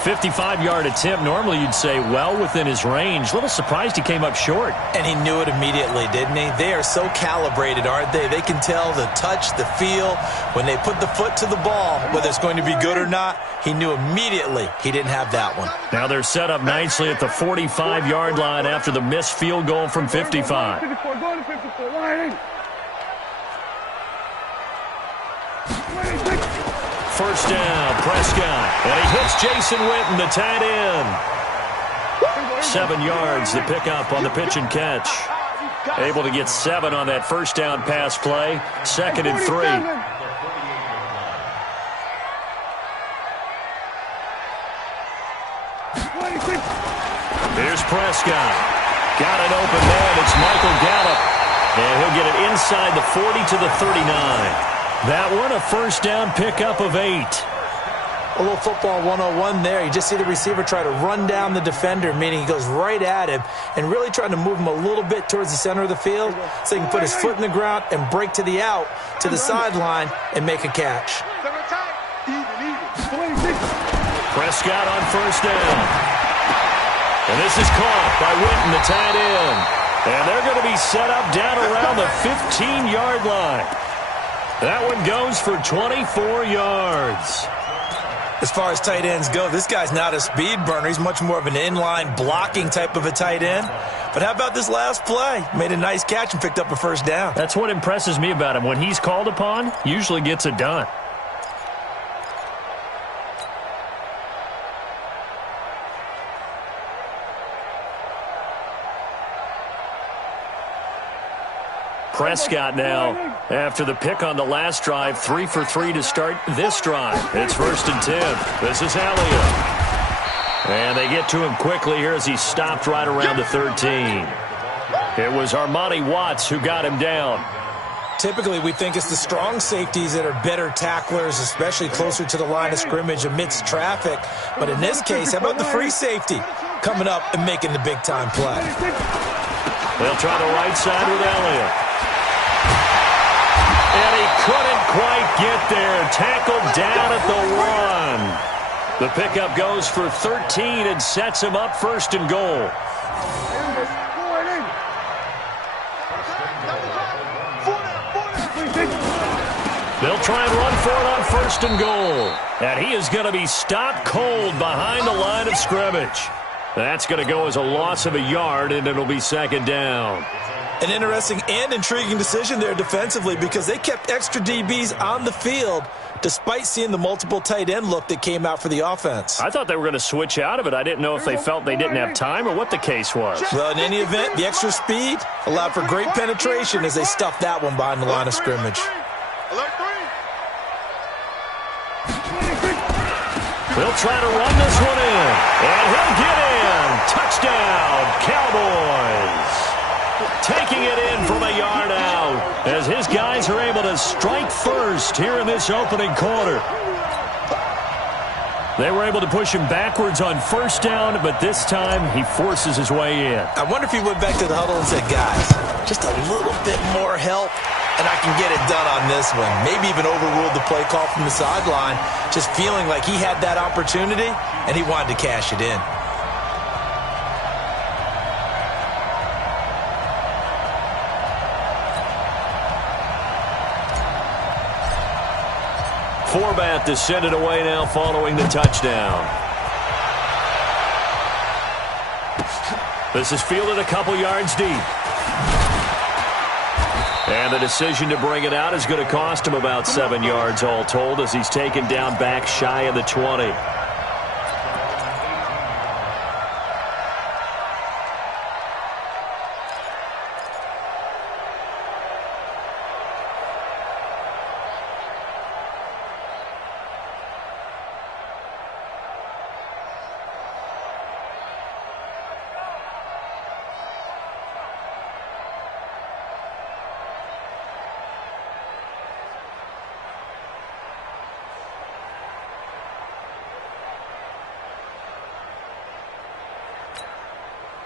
55-yard attempt. Normally you'd say well within his range. A little surprised he came up short. And he knew it immediately, didn't he? They are so calibrated, aren't they? They can tell the touch, the feel. When they put the foot to the ball, whether it's going to be good or not, he knew immediately he didn't have that one. Now they're set up nicely at the 45-yard line after the missed field goal from 55. First down, Prescott. And he hits Jason Witten, the tight end. 7 yards, the pickup on the pitch and catch. Able to get 7 on that first down pass play. 2nd and 3. Here's Prescott. Got an open man. It's Michael Gallup. And he'll get it inside the 40 to the 39. That one, a first down pickup of 8. A little football 101 there. You just see the receiver try to run down the defender, meaning he goes right at him and really trying to move him a little bit towards the center of the field so he can put his foot in the ground and break to the out, to the sideline, and make a catch. Prescott on first down. And this is caught by Witten, the tight end. And they're going to be set up down around the 15-yard line. That one goes for 24 yards. As far as tight ends go, this guy's not a speed burner. He's much more of an inline blocking type of a tight end. But how about this last play? Made a nice catch and picked up a first down. That's what impresses me about him. When he's called upon, usually gets it done. Prescott now, after the pick on the last drive, 3 for 3 to start this drive. It's 1st and 10. This is Elliott. And they get to him quickly here as he stopped right around the 13. It was Armani Watts who got him down. Typically, we think it's the strong safeties that are better tacklers, especially closer to the line of scrimmage amidst traffic. But in this case, how about the free safety coming up and making the big-time play? They'll try the right side with Elliott. And he couldn't quite get there. Tackled down at the 1. The pickup goes for 13 and sets him up 1st and goal. They'll try and run for it on 1st and goal. And he is going to be stopped cold behind the line of scrimmage. That's going to go as a loss of a yard, and it'll be 2nd down. An interesting and intriguing decision there defensively because they kept extra DBs on the field despite seeing the multiple tight end look that came out for the offense. I thought they were going to switch out of it. I didn't know if they felt they didn't have time or what the case was. Well, in any event, the extra speed allowed for great penetration as they stuffed that one behind the line of scrimmage. They'll try to run this one in, and he'll get in. Touchdown, Cowboys. Taking it in from a yard out as his guys are able to strike first here in this opening quarter. They were able to push him backwards on first down, but this time he forces his way in. I wonder if he went back to the huddle and said, guys, just a little bit more help, and I can get it done on this one. Maybe even overruled the play call from the sideline, just feeling like he had that opportunity, and he wanted to cash it in. Forbat to send it away now following the touchdown. This is fielded a couple yards deep. And the decision to bring it out is going to cost him about 7 yards all told as he's taken down back shy of the 20.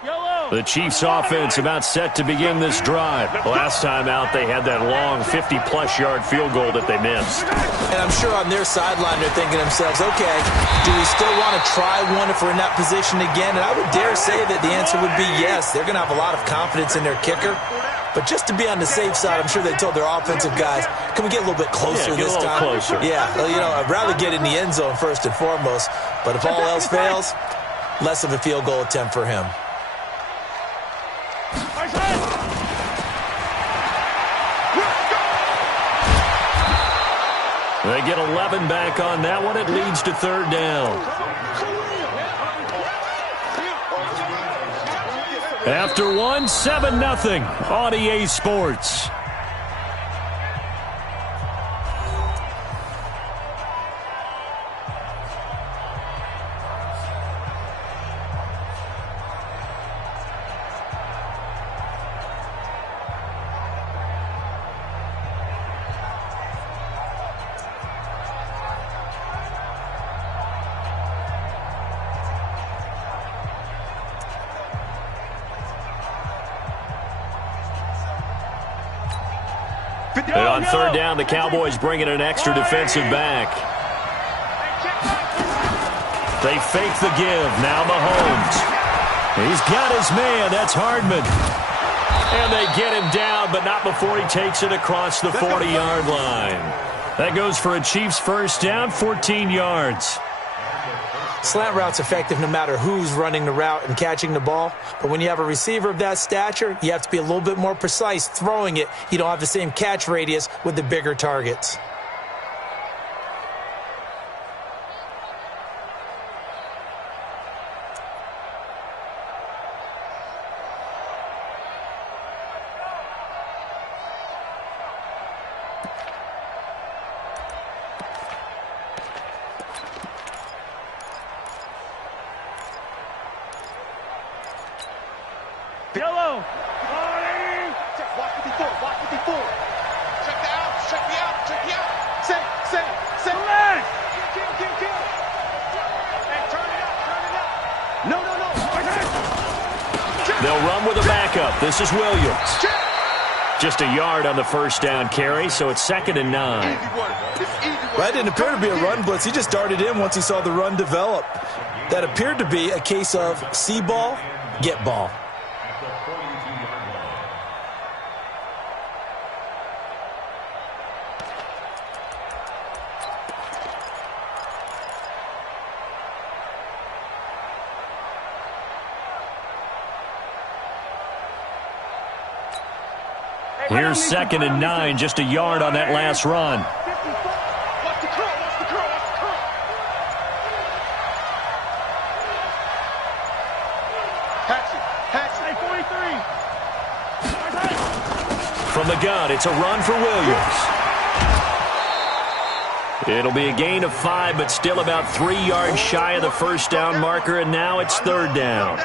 The Chiefs offense about set to begin this drive. Last time out, they had that long 50-plus yard field goal that they missed. And I'm sure on their sideline they're thinking to themselves, okay, do we still want to try one if we're in that position again? And I would dare say that the answer would be yes. They're going to have a lot of confidence in their kicker. But just to be on the safe side, I'm sure they told their offensive guys, can we get a little bit closer this time? Closer. Yeah, well, I'd rather get in the end zone first and foremost. But if all else fails, less of a field goal attempt for him. They get 11 back on that one. It leads to third down. After one, 7-0 on EA Sports. And on third down, the Cowboys bring in an extra defensive back. They fake the give. Now Mahomes. He's got his man. That's Hardman. And they get him down, but not before he takes it across the 40-yard line. That goes for a Chiefs first down, 14 yards. Slant route's effective no matter who's running the route and catching the ball. But when you have a receiver of that stature, you have to be a little bit more precise throwing it. You don't have the same catch radius with the bigger targets. Yellow. Watch 54. Watch 54. Check the out. Check me out. Check me out. Say. Relax. Kill. Hey, turn it up. No. They'll run with a backup. This is Williams. Just a yard on the first down carry, so it's 2nd and 9. That didn't appear to be a run blitz. He just darted in once he saw the run develop. That appeared to be a case of see ball, get ball. Here's 2nd and 9, just a yard on that last run. Watch the curl. Hatch it. 43. From the gun, it's a run for Williams. It'll be a gain of 5, but still about 3 yards shy of the first down marker, and now it's third down.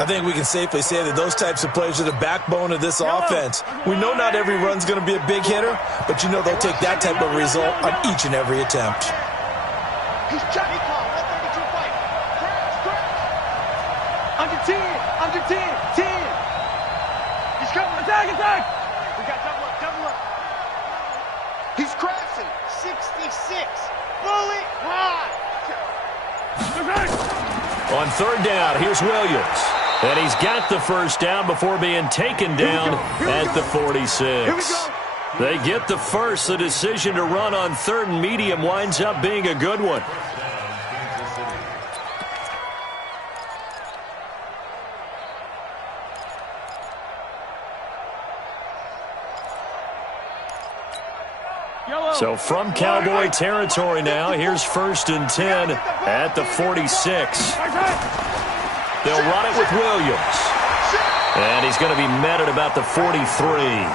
I think we can safely say that those types of plays are the backbone of this offense. We know not every run's going to be a big hitter, but you know they'll take that type of result on each and every attempt. He's Johnny Call, 132 fight. Crash. Under 10. He's coming. Attack. We got double up. He's crashing. 66. Bullet ride. On third down, here's Williams. And he's got the first down before being taken down at the 46. They get the first. The decision to run on 3rd and medium winds up being a good one. So from Cowboy territory now, here's 1st and 10 at the 46. They'll run it with Williams. And he's going to be met at about the 43.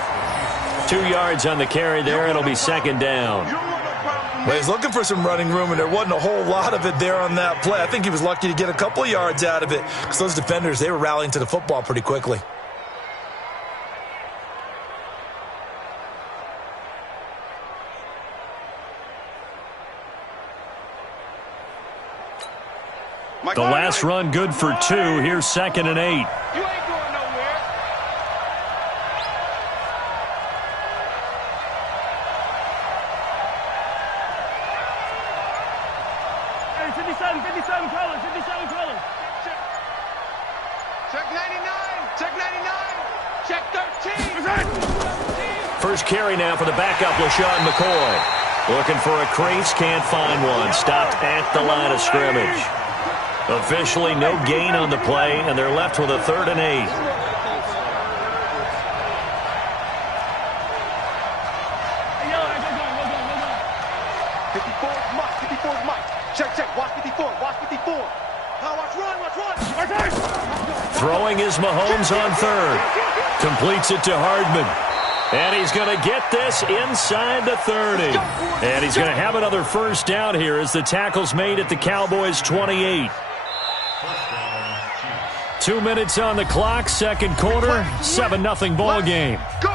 2 yards on the carry there. It'll be 2nd down. Well, he's looking for some running room, and there wasn't a whole lot of it there on that play. I think he was lucky to get a couple of yards out of it because those defenders, they were rallying to the football pretty quickly. The last run good for 2. Here's 2nd and 8. You ain't going nowhere. Hey, 57 colors, 57 colors. Check 99, check 99, check 13. First carry now for the backup, LaShawn McCoy. Looking for a crease, can't find one. Stopped at the line of scrimmage. Officially no gain on the play, and they're left with a 3rd and 8. Check, watch 54, watch 54. Watch run. Throwing is Mahomes on 3rd. Completes it to Hardman. And he's going to get this inside the 30. And he's going to have another first down here as the tackle's made at the Cowboys' 28. 2 minutes on the clock, 2nd quarter, 7-0 ball game. Go!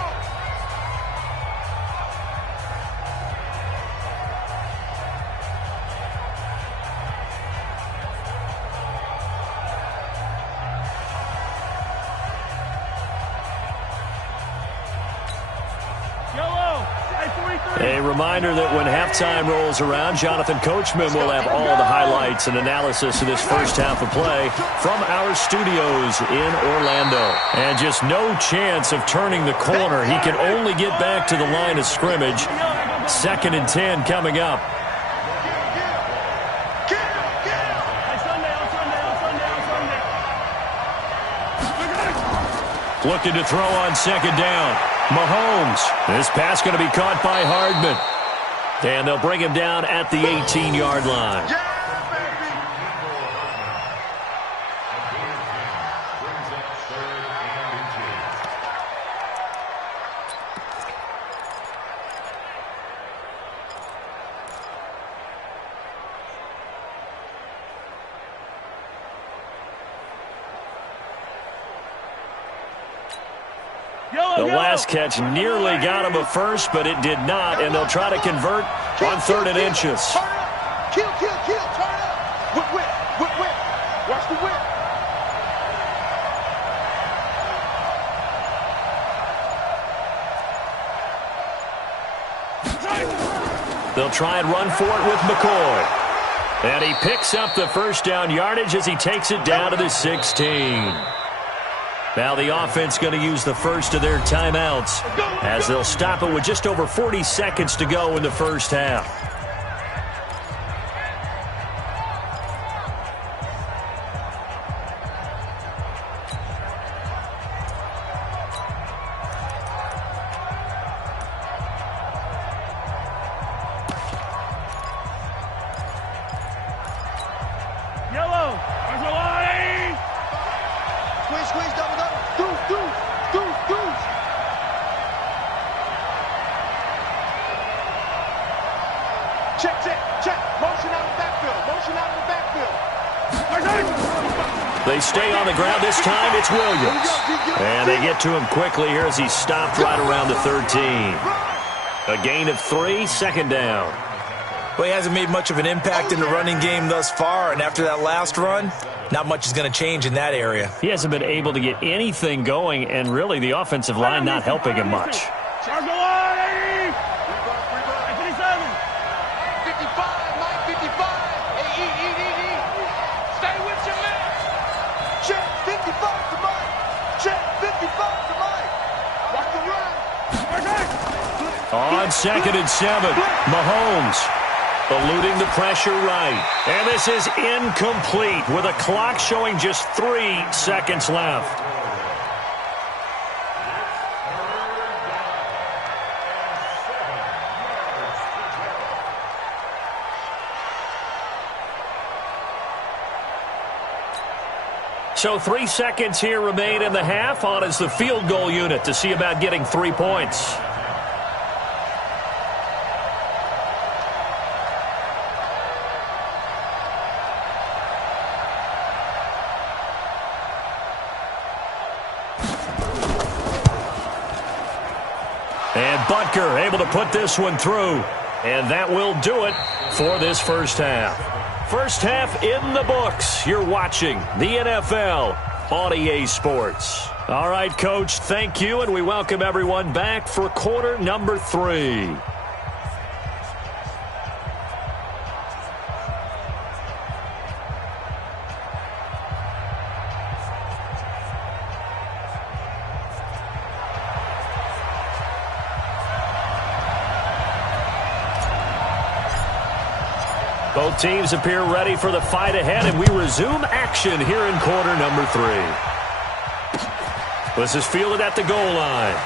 A reminder that when halftime rolls around, Jonathan Coachman will have all the highlights and analysis of this first half of play from our studios in Orlando. And just no chance of turning the corner. He can only get back to the line of scrimmage. 2nd and 10 coming up. Looking to throw on 2nd down. Mahomes. This pass going to be caught by Hardman. And they'll bring him down at the 18-yard line. The last catch nearly got him a first, but it did not, and they'll try to convert on 3rd and inches. Kill, turn up. Whip. Watch the whip. They'll try and run for it with McCoy. And he picks up the first down yardage as he takes it down to the 16. Now the offense going to use the first of their timeouts as they'll stop it with just over 40 seconds to go in the first half. Squeeze, double. Deuce. Check. Motion out of the backfield. They stay on the ground. This time it's Williams. And they get to him quickly here as he's stopped right around the 13. A gain of 3, 2nd down. Well, he hasn't made much of an impact in the running game thus far, and after that last run, not much is going to change in that area. He hasn't been able to get anything going, and really the offensive line not helping him much. On 2nd and 7, Mahomes eluding the pressure right. And this is incomplete with a clock showing just 3 seconds left. So 3 seconds here remain in the half. On is the field goal unit to see about getting 3 points. And Butker able to put this one through. And that will do it for this first half. First half in the books. You're watching the NFL on EA Sports. All right, Coach, thank you, and we welcome everyone back for quarter number 3. Both teams appear ready for the fight ahead, and we resume action here in quarter number 3. This is fielded at the goal line.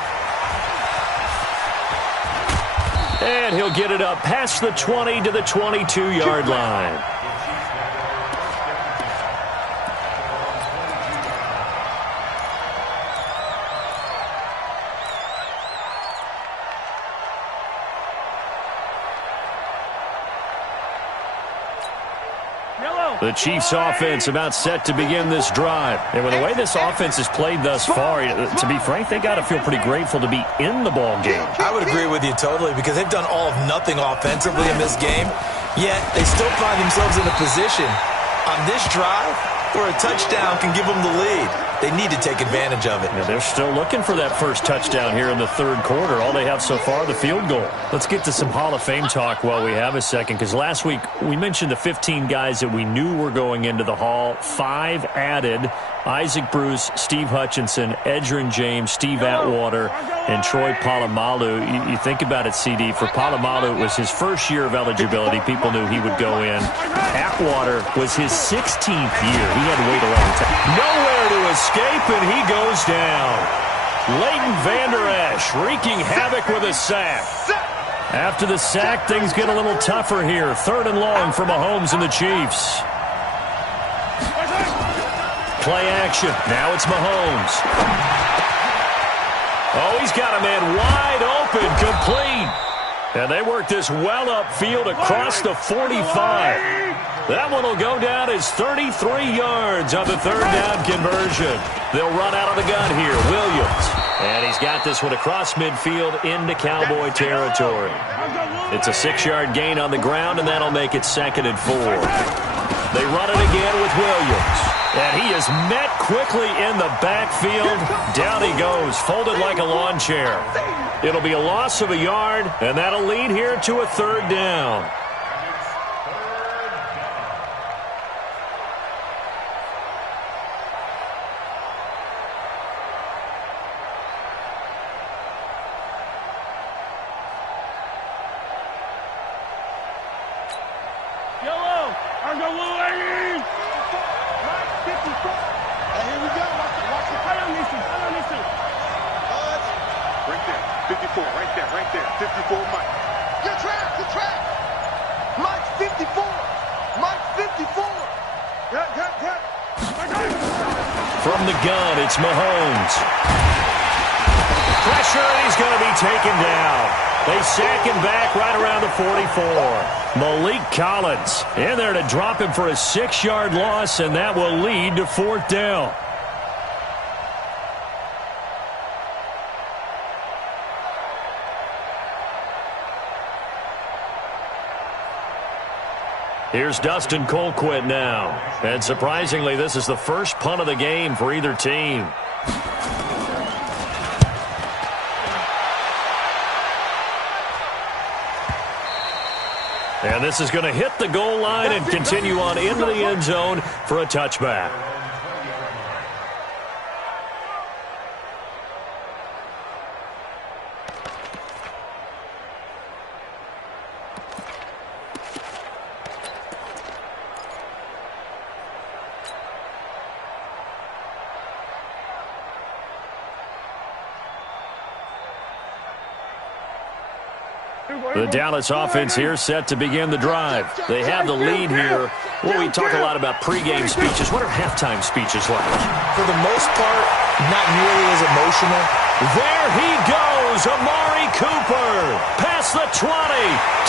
And he'll get it up past the 20 to the 22-yard line. The Chiefs offense about set to begin this drive. And with the way this offense has played thus far, to be frank, they got to feel pretty grateful to be in the ball game. I would agree with you totally because they've done all of nothing offensively in this game, yet they still find themselves in a position on this drive where a touchdown can give them the lead. They need to take advantage of it. Yeah, they're still looking for that first touchdown here in the third quarter. All they have so far, the field goal. Let's get to some Hall of Fame talk while we have a second, because last week we mentioned the 15 guys that we knew were going into the Hall. 5 added: Isaac Bruce, Steve Hutchinson, Edgerrin James, Steve Atwater, and Troy Polamalu. You think about it, CD. For Polamalu, it was his first year of eligibility. People knew he would go in. Atwater was his 16th year. He had to wait a long time. Nowhere to escape, and he goes down. Leighton Vander Esch wreaking havoc with a sack. After the sack, things get a little tougher here. 3rd and long for Mahomes and the Chiefs. Play action. Now it's Mahomes. Oh, he's got a man wide open, complete. And they work this well upfield across the 45. That one will go down as 33 yards on the 3rd down conversion. They'll run out of the gun here. Williams. And he's got this one across midfield into Cowboy territory. It's a 6-yard gain on the ground, and that'll make it 2nd and 4. They run it again with Williams. And he is met quickly in the backfield. Down he goes, folded like a lawn chair. It'll be a loss of a yard, and that'll lead here to a 3rd down. From the gun, it's Mahomes. Pressure, and he's going to be taken down. They sack him back right around the 44. Malik Collins in there to drop him for a 6-yard loss, and that will lead to 4th down. Here's Dustin Colquitt now. And surprisingly, this is the first punt of the game for either team. And this is going to hit the goal line and continue on into the end zone for a touchback. The Dallas offense here set to begin the drive. They have the lead here. Well, we talk a lot about pregame speeches. What are halftime speeches like? For the most part, not nearly as emotional. There he goes, Amari Cooper. Past the 20.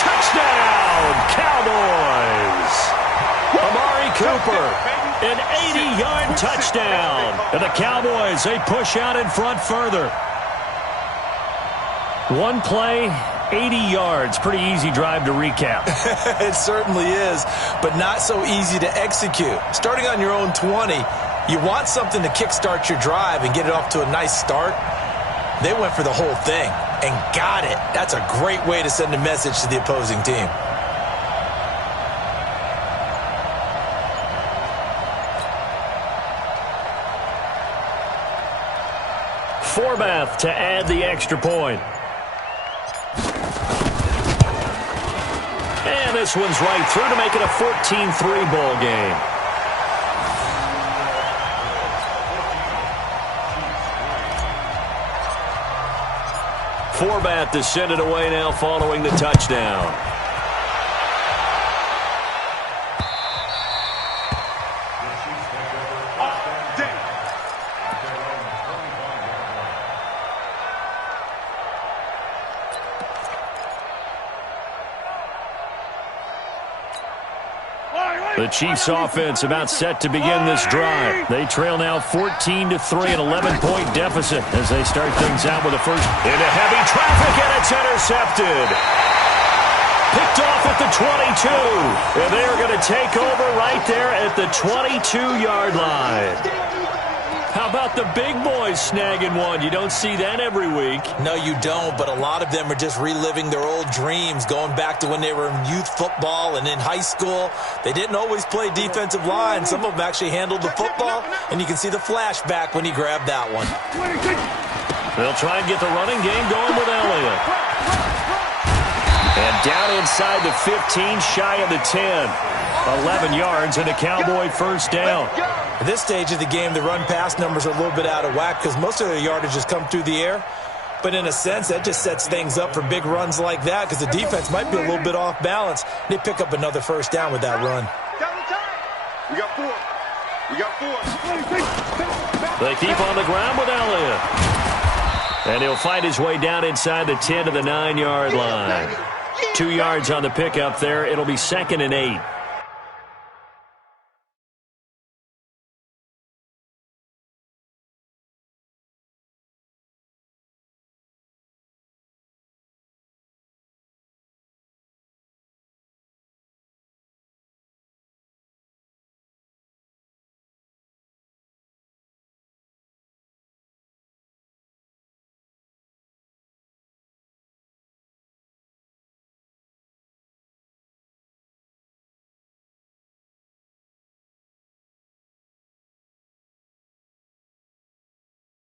Touchdown, Cowboys. Amari Cooper, an 80-yard touchdown. And the Cowboys, they push out in front further. One play, 80 yards. Pretty easy drive to recap. It certainly is, but not so easy to execute. Starting on your own 20, you want something to kickstart your drive and get it off to a nice start. They went for the whole thing and got it. That's a great way to send a message to the opposing team. Forbath to add the extra point. And this one's right through to make it a 14-3 ball game. Forbath to send it away now following the touchdown. The Chiefs offense about set to begin this drive. They trail now 14-3, an 11-point deficit as they start things out with a first into heavy traffic, and it's intercepted. Picked off at the 22, and they are going to take over right there at the 22-yard line. How about the big boys snagging one? You don't see that every week. No, you don't, but a lot of them are just reliving their old dreams, going back to when they were in youth football and in high school. They didn't always play defensive line. Some of them actually handled the football, and you can see the flashback when he grabbed that one. They'll try and get the running game going with Elliott. And down inside the 15, shy of the 10. 11 yards and a Cowboy first down. At this stage of the game, the run-pass numbers are a little bit out of whack because most of their yardage has come through the air. But in a sense, that just sets things up for big runs like that because the defense might be a little bit off balance. They pick up another first down with that run. We got four. We got four. They keep on the ground with Elliott. And he'll find his way down inside the 10 to the 9-yard line. 2 yards on the pickup there. It'll be 2nd and 8.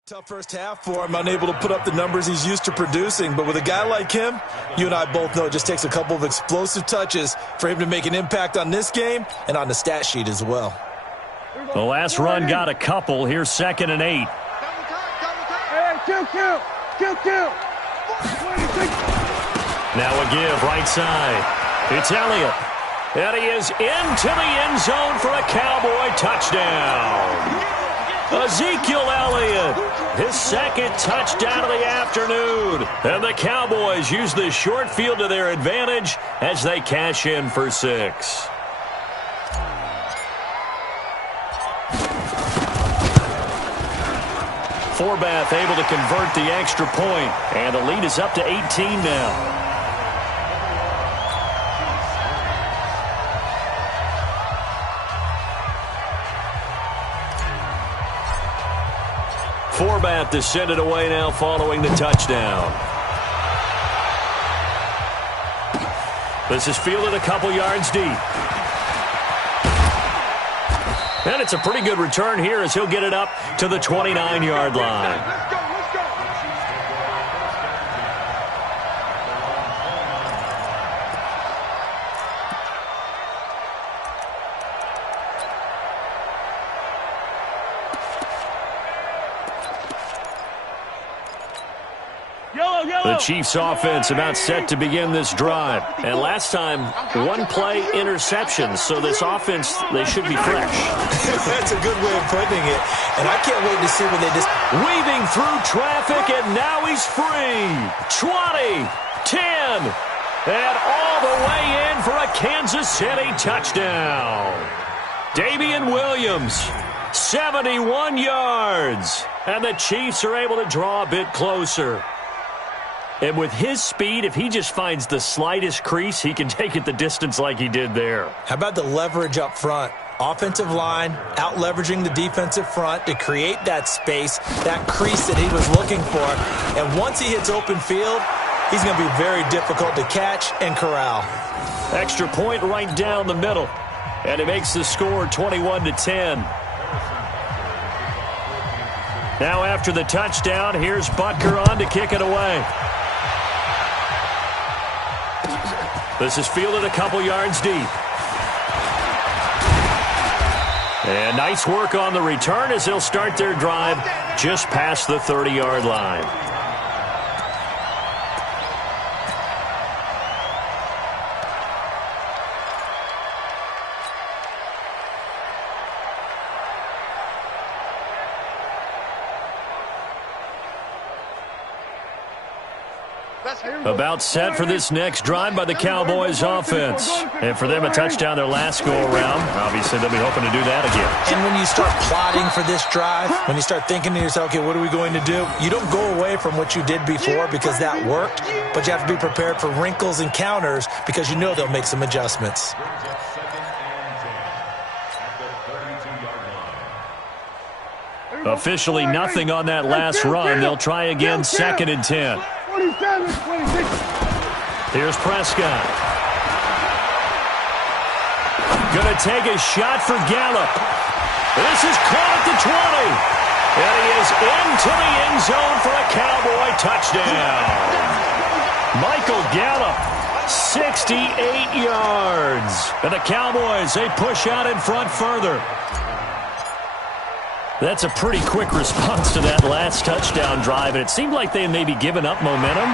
Tough first half for him, unable to put up the numbers he's used to producing. But with a guy like him, you and I both know it just takes a couple of explosive touches for him to make an impact on this game and on the stat sheet as well. The last run got a couple. Here's 2nd and 8. Hey, kill. Now a give right side. It's Elliott. And he is into the end zone for a Cowboy touchdown. Ezekiel Elliott, his 2nd touchdown of the afternoon. And the Cowboys use the short field to their advantage as they cash in for 6. Forbath able to convert the extra point, and the lead is up to 18 now. Forbath to send it away now following the touchdown. This is fielded a couple yards deep. And it's a pretty good return here as he'll get it up to the 29-yard line. The Chiefs offense about set to begin this drive. And last time, one play interception. So this offense, they should be fresh. That's a good way of putting it. And I can't wait to see when they just... Weaving through traffic, and now he's free. 20, 10, and all the way in for a Kansas City touchdown. Damian Williams, 71 yards. And the Chiefs are able to draw a bit closer. And with his speed, if he just finds the slightest crease, he can take it the distance like he did there. How about the leverage up front? Offensive line out-leveraging the defensive front to create that space, that crease that he was looking for. And once he hits open field, he's going to be very difficult to catch and corral. Extra point right down the middle. And it makes the score 21-10. Now after the touchdown, here's Butker on to kick it away. This is fielded a couple yards deep. And nice work on the return as they'll start their drive just past the 30-yard line. About set for this next drive by the Cowboys offense. And for them, a touchdown their last go-around. Obviously, they'll be hoping to do that again. And when you start plotting for this drive, when you start thinking to yourself, okay, what are we going to do? You don't go away from what you did before because that worked, but you have to be prepared for wrinkles and counters because you know they'll make some adjustments. Officially nothing on that last run. They'll try again, 2nd and 10. Here's Prescott. Gonna take a shot for Gallup. This is caught at the 20. And he is into the end zone for a Cowboy touchdown. Michael Gallup, 68 yards. And the Cowboys, they push out in front further. That's a pretty quick response to that last touchdown drive, and it seemed like they may be giving up momentum.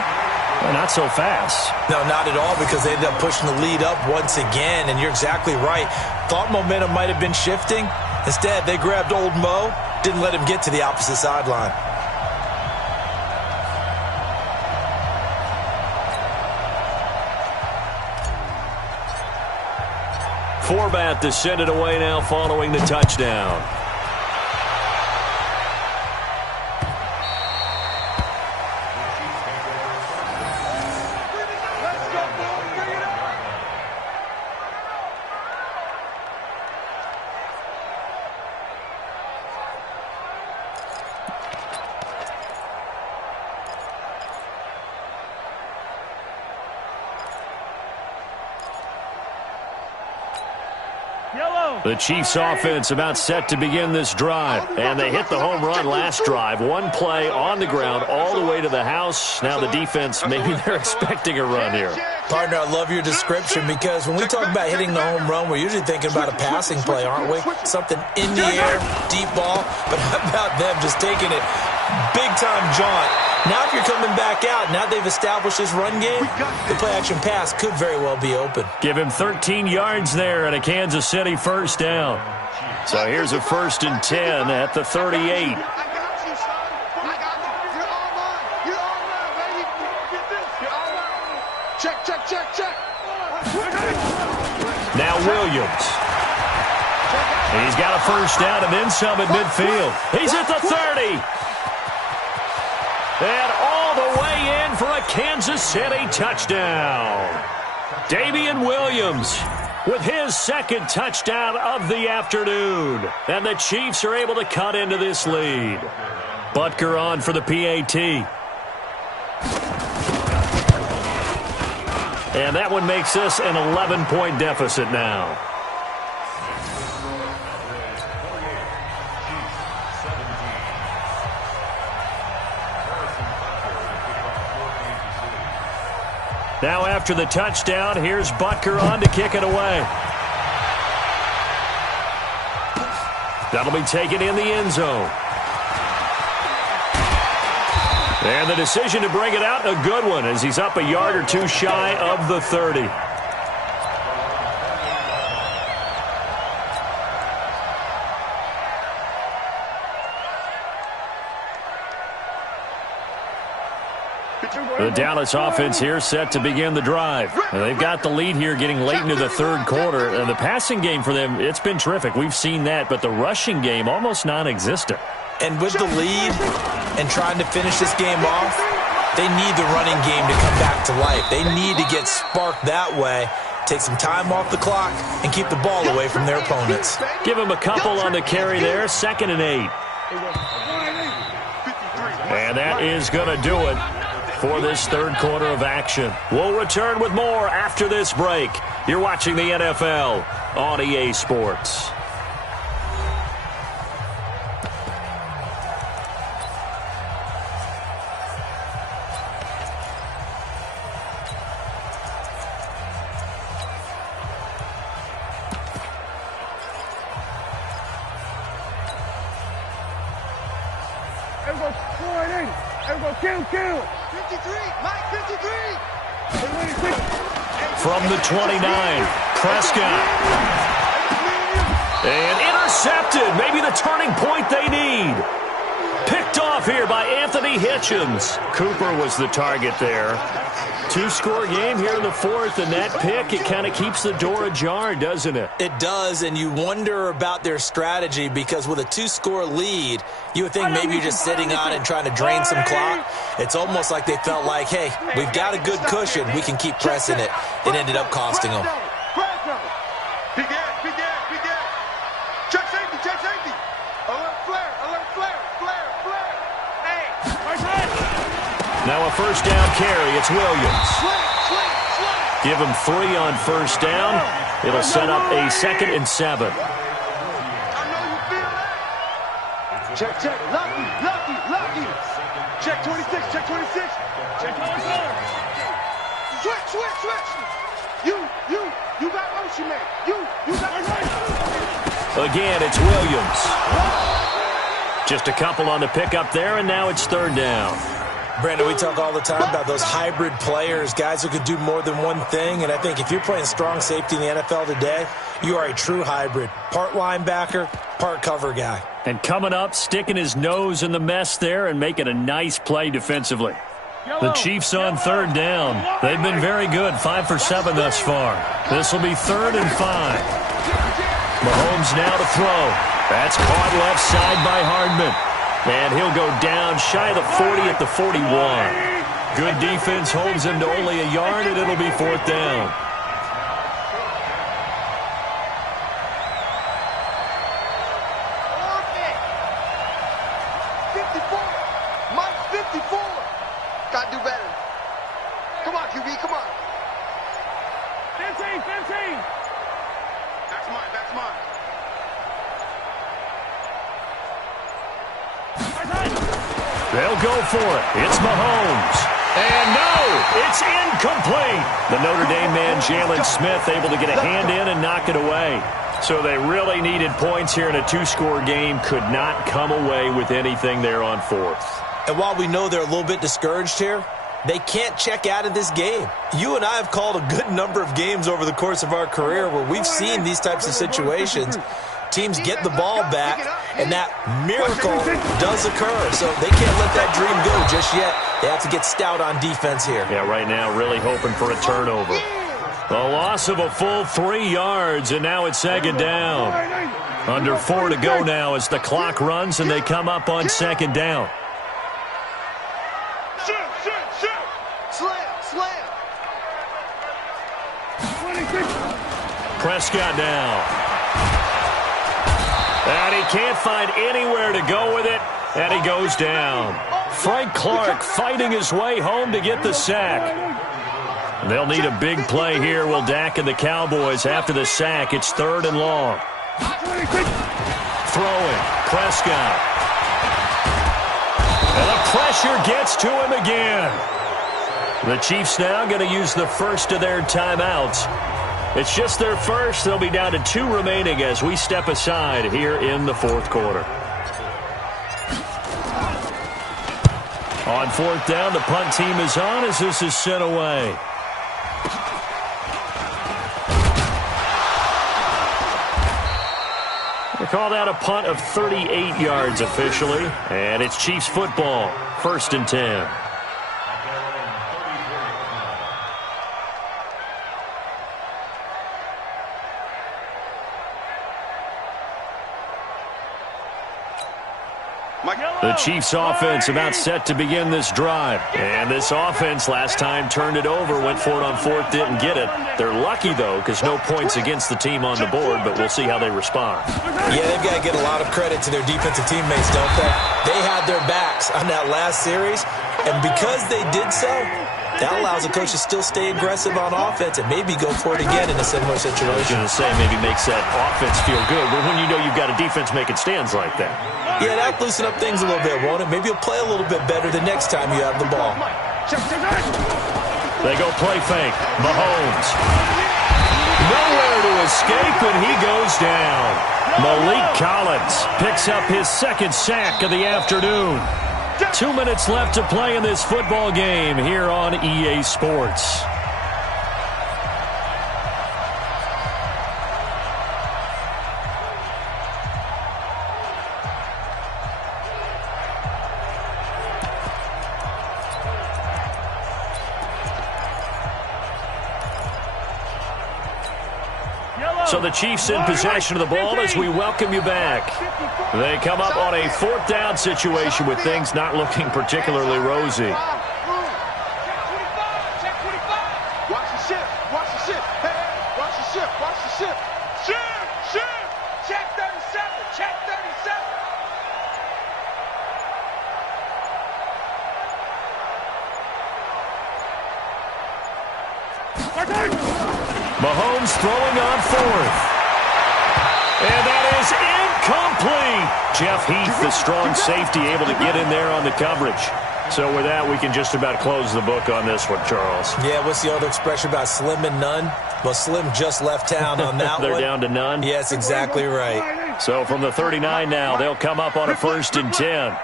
Well, not so fast. No, not at all, because they ended up pushing the lead up once again, and you're exactly right. Thought momentum might have been shifting. Instead, they grabbed old Mo, didn't let him get to the opposite sideline. Forbat to send it away now following the touchdown. The Chiefs offense about set to begin this drive. And they hit the home run last drive. One play on the ground all the way to the house. Now the defense, maybe they're expecting a run here. Partner, I love your description because when we talk about hitting the home run, we're usually thinking about a passing play, aren't we? Something in the air, deep ball. But how about them just taking it big-time jaunt? Now if you're coming back out, now they've established this run game, the play-action pass could very well be open. Give him 13 yards there and a Kansas City first down. So here's a 1st and 10 at the 38. Check. Now Williams. He's got a first down and then some at midfield. He's at the 30. And all the way in for a Kansas City touchdown. Damian Williams with his 2nd touchdown of the afternoon. And the Chiefs are able to cut into this lead. Butker on for the PAT. And that one makes this an 11-point deficit now. Now after the touchdown, here's Butker on to kick it away. That'll be taken in the end zone. And the decision to bring it out, a good one, as he's up a yard or two shy of the 30. The Dallas offense here set to begin the drive. And they've got the lead here getting late into the 3rd quarter. And the passing game for them, it's been terrific. We've seen that, but the rushing game almost non-existent. And with the lead and trying to finish this game off, They need the running game to come back to life. They need to get sparked that way, take some time off the clock, and keep the ball away from their opponents. Give them a couple on the carry there, 2nd and 8. And that is going to do it for this third quarter of action. We'll return with more after this break. You're watching the NFL on EA Sports. Kill. 53, Mike, 53. From the 29, Prescott. And intercepted. Maybe the turning point they need. Picked off here by Anthony Hitchens. Cooper was the target there. 2-score game here in the fourth, and that pick, it kind of keeps the door ajar, doesn't it? It does, and you wonder about their strategy because with a 2-score lead, you would think maybe you're just sitting on it and trying to drain some clock. It's almost like they felt like, hey, we've got a good cushion. We can keep pressing it. It ended up costing them. Big ass. Check safety. Alert flare. Hey. Now a first down carry. It's Williams. Give him 3 on first down. It'll set up a 2nd and 7. I know you feel that. Check. Lucky. Check 26. Check 26. Check 26. Switch. You got motion, man. You got motion. Again, it's Williams. Just a couple on the pickup there, and now it's 3rd down. Brandon, we talk all the time about those hybrid players, guys who could do more than one thing, and I think if you're playing strong safety in the NFL today, you are a true hybrid. Part linebacker, part cover guy. And coming up, sticking his nose in the mess there and making a nice play defensively. The Chiefs on 3rd down. They've been very good, 5 for 7 thus far. This will be 3rd and 5. Mahomes now to throw. That's caught left side by Hardman. And he'll go down shy of the 40 at the 41. Good defense holds him to only a yard, and it'll be 4th down. Mike, 54. Gotta do better. Come on, QB, come on. 15. That's mine. They'll go for it. It's Mahomes. And no, it's incomplete. The Notre Dame man, Jalen Smith, able to get a hand in and knock it away. So they really needed points here in a 2-score game. Could not come away with anything there on 4th. And while we know they're a little bit discouraged here, they can't check out of this game. You and I have called a good number of games over the course of our career where we've seen these types of situations. Teams get the ball back, and that miracle does occur. So they can't let that dream go just yet. They have to get stout on defense here. Yeah, right now really hoping for a turnover. A loss of a full 3 yards, and now it's 2nd down. Under 4 to go now as the clock runs, and they come up on 2nd down. Slam. Prescott now. And he can't find anywhere to go with it, and he goes down. Frank Clark fighting his way home to get the sack. They'll need a big play here, will Dak and the Cowboys. After the sack, it's 3rd and long. Throwing, Prescott. And the pressure gets to him again. The Chiefs now going to use the first of their timeouts. It's just their first. They'll be down to 2 remaining as we step aside here in the 4th quarter. On 4th down, the punt team is on as this is sent away. They call that a punt of 38 yards officially, and it's Chiefs football, 1st and 10. The Chiefs offense about set to begin this drive. And this offense last time turned it over, went for it on fourth, didn't get it. They're lucky, though, because no points against the team on the board, but we'll see how they respond. Yeah, they've got to get a lot of credit to their defensive teammates, don't they? They had their backs on that last series, and because they did so, that allows the coach to still stay aggressive on offense and maybe go for it again in a similar situation. I was going to say, maybe makes that offense feel good, but when you know you've got a defense making stands like that. Yeah, that'll loosen up things a little bit, won't it? Maybe you'll play a little bit better the next time you have the ball. They go play fake. Mahomes. Nowhere to escape, and he goes down. Malik Collins picks up his second sack of the afternoon. 2 minutes left to play in this football game here on EA Sports. So the Chiefs in possession of the ball as we welcome you back. They come up on a fourth down situation with things not looking particularly rosy. Watch the shift. Watch the shift. Hey, watch the shift. Watch the shift. Shift. Check 37. Check 37. Mahomes throwing on fourth. And that is incomplete. Jeff Heath, the strong safety, able to get in there on the coverage. So with that, we can just about close the book on this one, Charles. Yeah, what's the old expression about slim and none? Well, Slim just left town on that They're one. down to none? Yes, exactly right. So from the 39 now, they'll come up on a 1st and 10.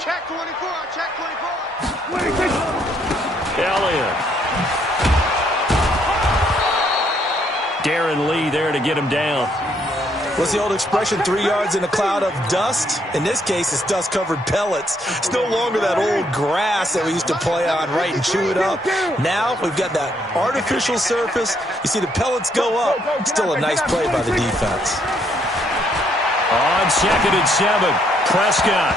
Check 24. Check 24. Elliott. Darren Lee there to get him down. What's the old expression, 3 yards in a cloud of dust? In this case, it's dust-covered pellets. It's no longer that old grass that we used to play on, right, and chew it up. Now we've got that artificial surface. You see the pellets go up. Still a nice play by the defense. On 2nd and 7, Prescott.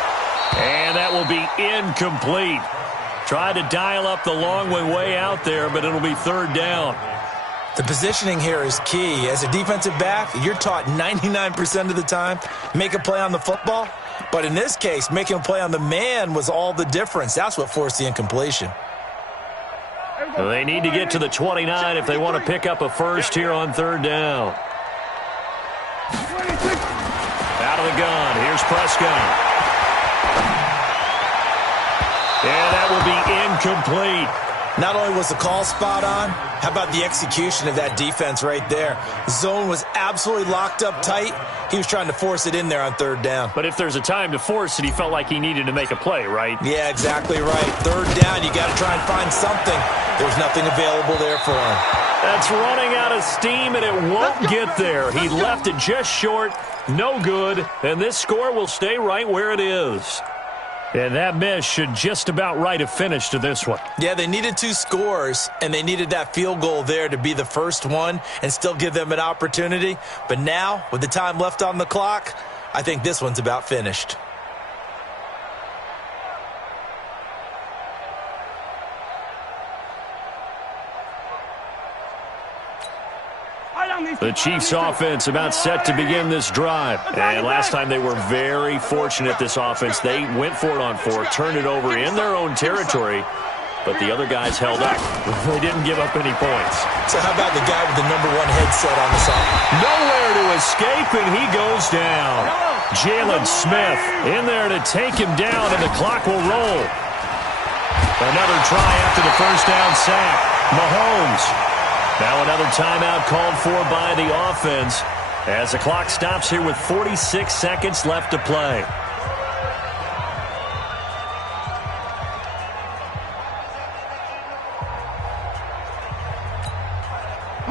And that will be incomplete. Tried to dial up the long way out there, but it'll be 3rd down. The positioning here is key. As a defensive back, you're taught 99% of the time, make a play on the football. But in this case, making a play on the man was all the difference. That's what forced the incompletion. They need to get to the 29 if they want to pick up a first here on 3rd down. Out of the gun, here's Prescott. And that will be incomplete. Not only was the call spot on, how about the execution of that defense right there? Zone was absolutely locked up tight. He was trying to force it in there on 3rd down. But if there's a time to force it, he felt like he needed to make a play, right? Yeah, exactly right. 3rd down, you got to try and find something. There's nothing available there for him. That's running out of steam, and it won't get there. He left it just short, no good, and this score will stay right where it is. And that miss should just about right a finish to this one. Yeah, they needed 2 scores, and they needed that field goal there to be the first one and still give them an opportunity. But now, with the time left on the clock, I think this one's about finished. The Chiefs offense about set to begin this drive. And last time they were very fortunate, this offense. They went for it on 4, turned it over in their own territory, but the other guys held up. They didn't give up any points. So how about the guy with the #1 headset on the side? Nowhere to escape, and he goes down. Jalen Smith in there to take him down, and the clock will roll. Another try after the first down sack. Mahomes. Now another timeout called for by the offense as the clock stops here with 46 seconds left to play.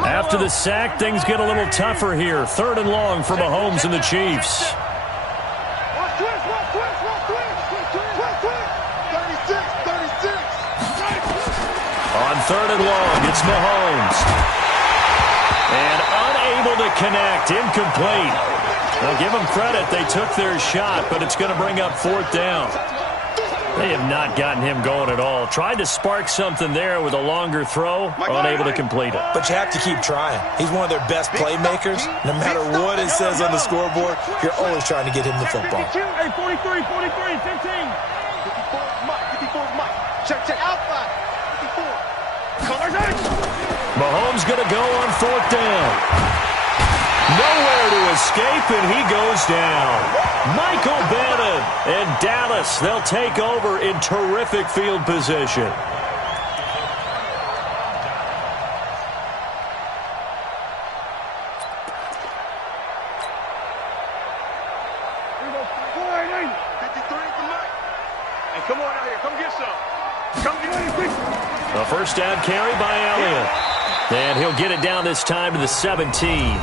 After the sack, things get a little tougher here. 3rd and long for Mahomes and the Chiefs. 3rd and long, it's Mahomes. And unable to connect, incomplete. Now give them credit. They took their shot, but it's going to bring up 4th down. They have not gotten him going at all. Tried to spark something there with a longer throw, unable to complete it. But you have to keep trying. He's one of their best playmakers. No matter what it says on the scoreboard, you're always trying to get him the football. Hey, 43, 43, 15. 54, Mike. 54, Mike. Check, outside. 54. Mahomes going to go on 4th down. Nowhere to escape, and he goes down. Michael Bannon and Dallas, they'll take over in terrific field position. Hey, come on out here. Come get some. Come get it. A first down carry by Elliott. And he'll get it down this time to the 17.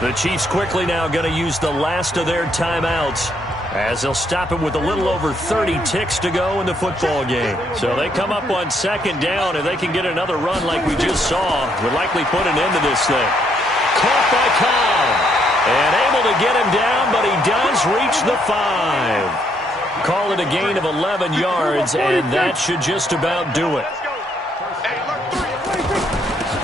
The Chiefs quickly now going to use the last of their timeouts as they'll stop it with a little over 30 ticks to go in the football game. So they come up on 2nd down, and they can get another run like we just saw. Would likely put an end to this thing. Caught by Cobb. And able to get him down, but he does reach the 5. Call it a gain of 11 yards, and that should just about do it.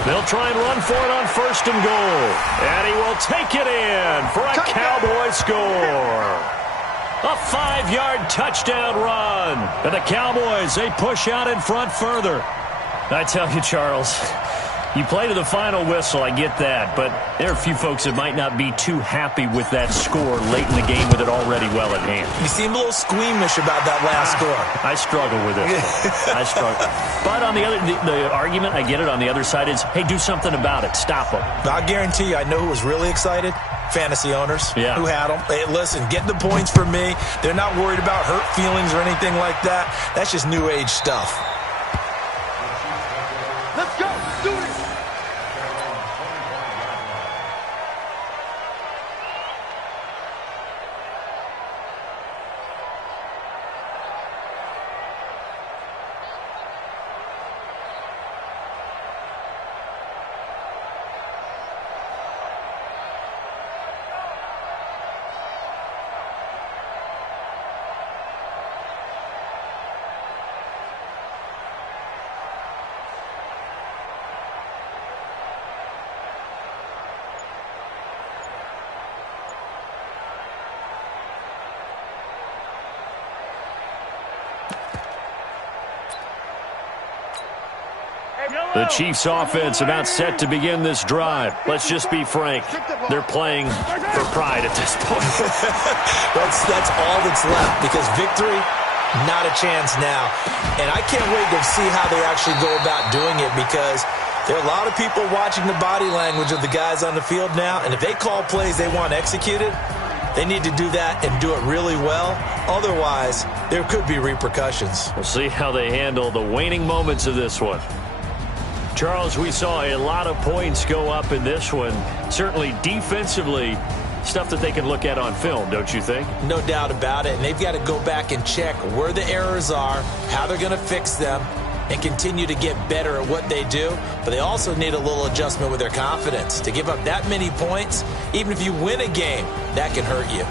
They'll try and run for it on 1st and goal. And he will take it in for a Cowboy score. A 5-yard touchdown run. And the Cowboys, they push out in front further. I tell you, Charles, you play to the final whistle, I get that. But there are a few folks that might not be too happy with that score late in the game with it already well at hand. You seem a little squeamish about that last score. I struggle with it. I struggle. But on the other, the argument, I get it, on the other side is, hey, do something about it. Stop them. I guarantee you, I know who was really excited. Fantasy owners who had them. Hey, listen, get the points for me. They're not worried about hurt feelings or anything like that. That's just new age stuff. Let's go. Do it. The Chiefs offense about set to begin this drive. Let's just be frank. They're playing for pride at this point. that's all that's left, because victory, not a chance now. And I can't wait to see how they actually go about doing it, because there are a lot of people watching the body language of the guys on the field now, and if they call plays they want executed, they need to do that and do it really well. Otherwise, there could be repercussions. We'll see how they handle the waning moments of this one. Charles, we saw a lot of points go up in this one. Certainly defensively, stuff that they can look at on film, don't you think? No doubt about it. And they've got to go back and check where the errors are, how they're going to fix them, and continue to get better at what they do. But they also need a little adjustment with their confidence. To give up that many points, even if you win a game, that can hurt you.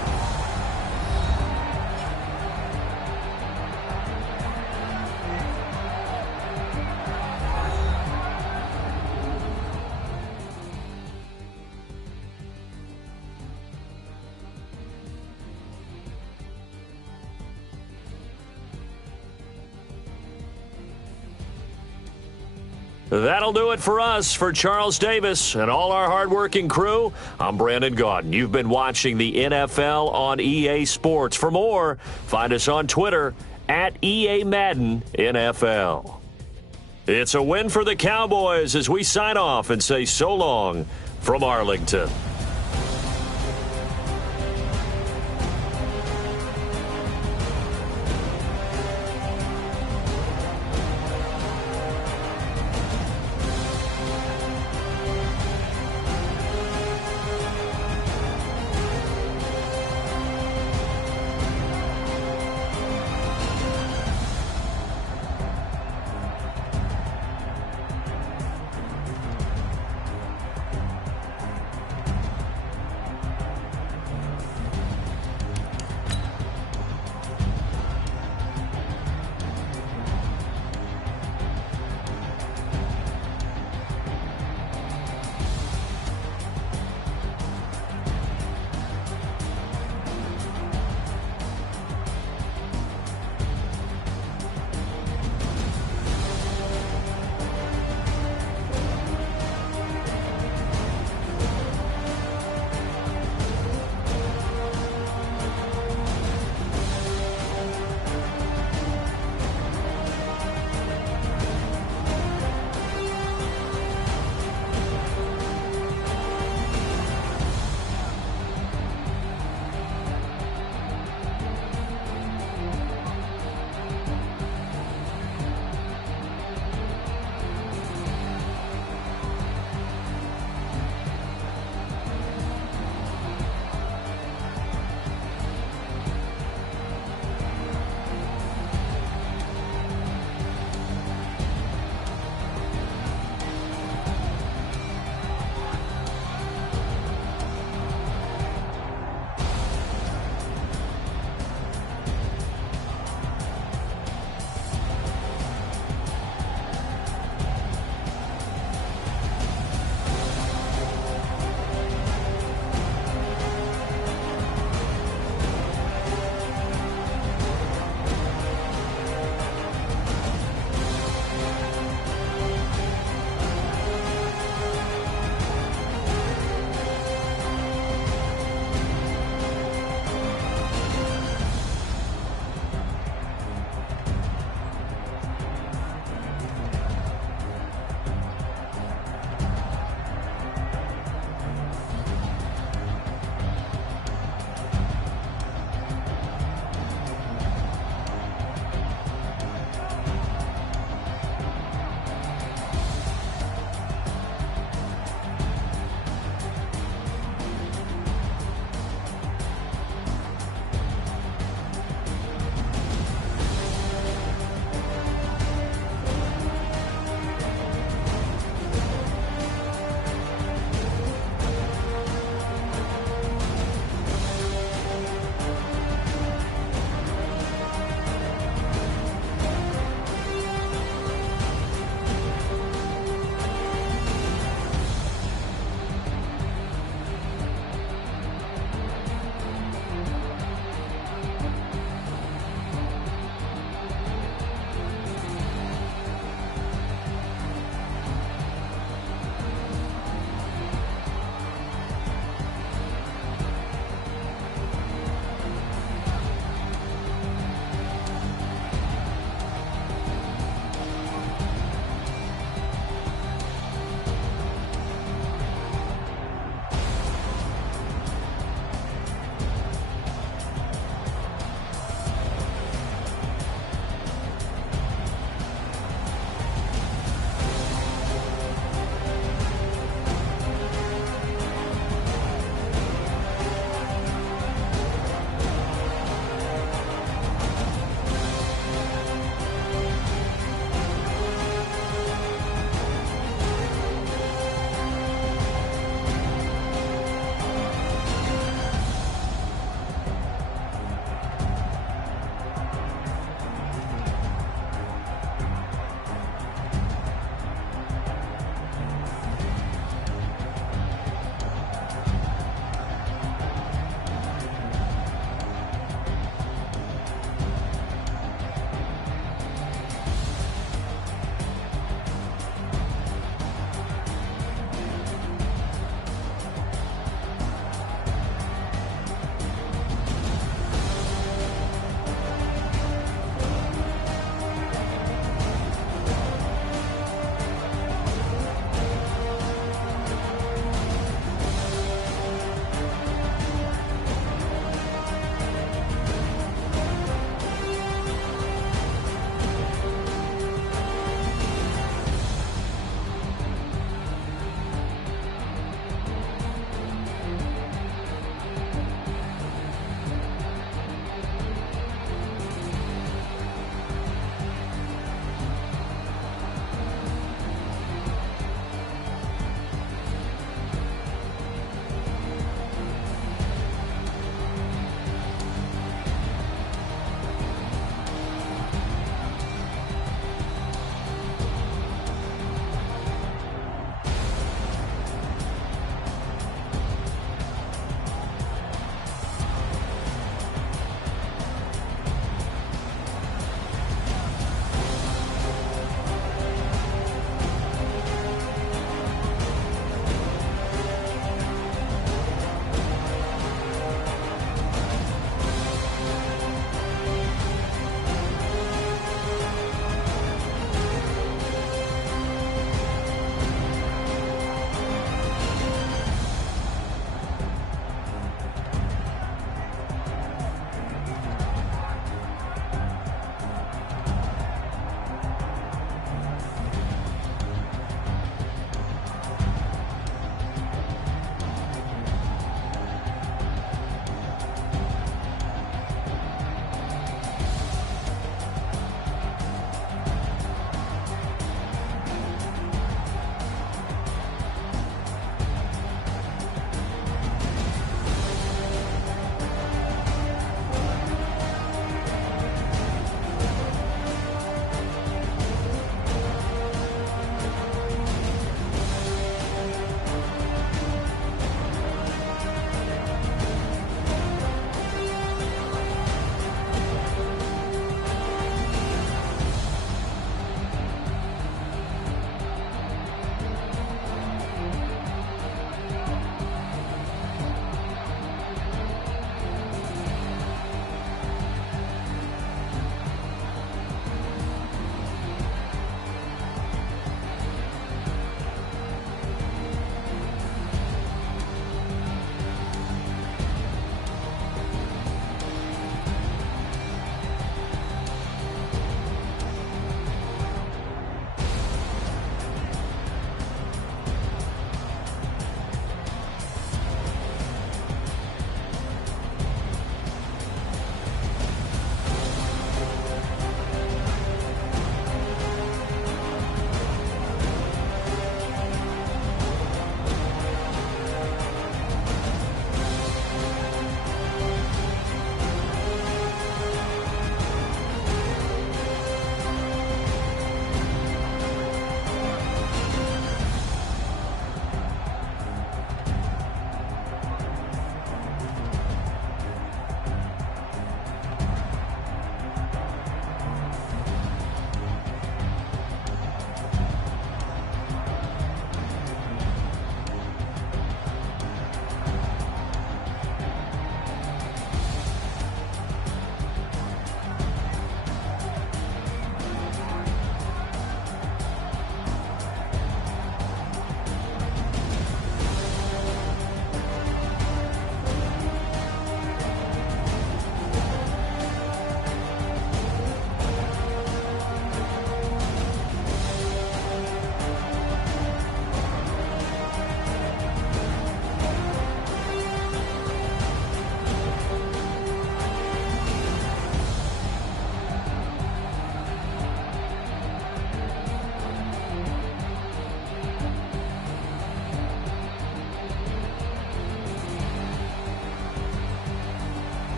That'll do it for us. For Charles Davis and all our hardworking crew, I'm Brandon Gaudin. You've been watching the NFL on EA Sports. For more, find us on Twitter at EA Madden NFL. It's a win for the Cowboys as we sign off and say so long from Arlington.